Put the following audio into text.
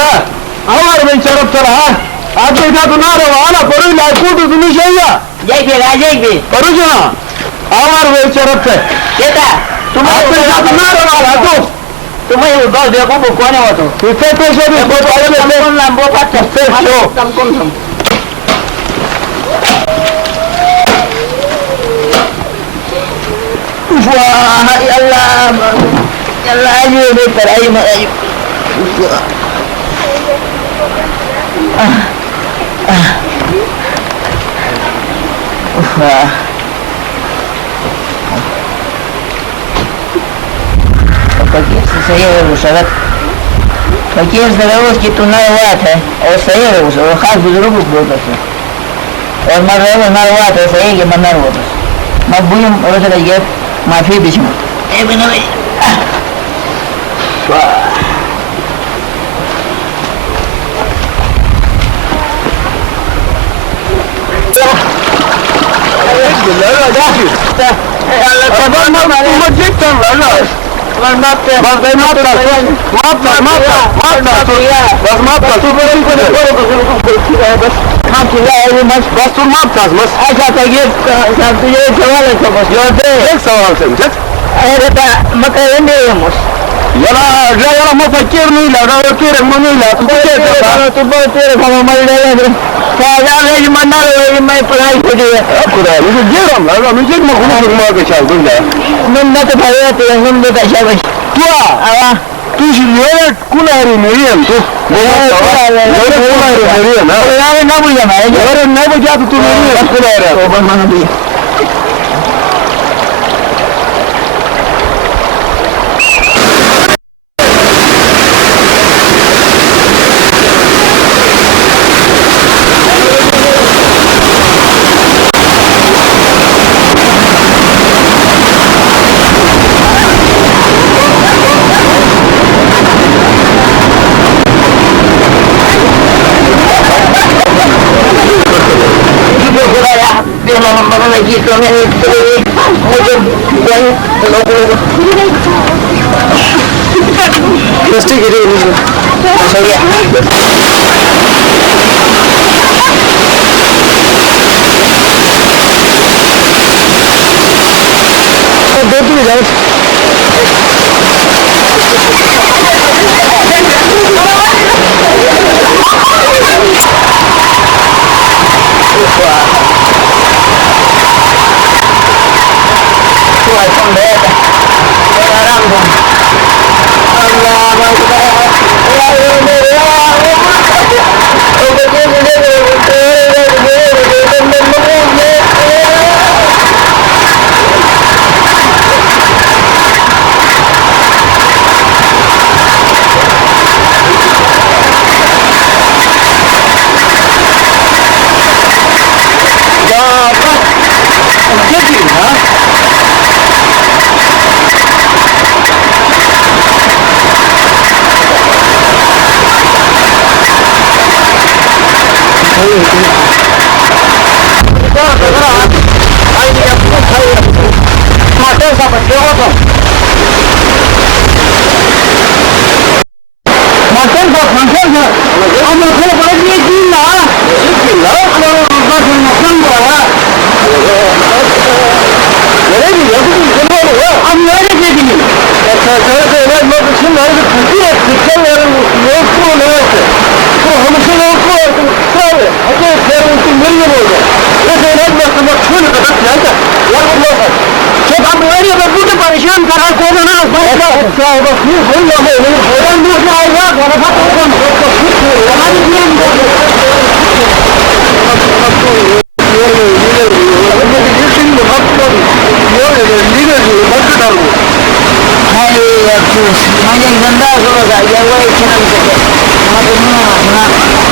ha? Avar ben çaraptara ha? Adı da tunaro ana poru la kutu tunishaya. Jeki. Parujana. Avar ben çarapta. Keta. Adı da tunaro ala tu. तुम्हें उधर देखो वो कौन है वो तो Kife peşe bir वो तो अरे हम कौन नाम वो बात है Peşo. हम कौन हम wah ya Allah ayo betul ayo wah Какие советы? Какие здоровости тунаваты, осеевус, охаз другу будут. Он мажева нарваты, осееги манарватус. Мы будем разработать мафию письма. Эбиновый. Yana mafakir nila, rao kire manila, tu botere kama malila. Saya lagi mana lagi main perai saja. Kuda, itu jeram lah, mungkin mau rumah ke cakap benda. Nunda tu bahaya tu, nunda tak siapa. Tua, Awak. tu sendiri kulari meriam tu. Kulari meriam. Kulari nak boleh mana? Orang nak berjatuh tu meriam kulari. Kau mana dia? Pasti gini ini. Saya. Betul jauh. Tuai pembeda. Sekarang pun. Hanya ganda kalau saya, ya, wah, channel kita. Mana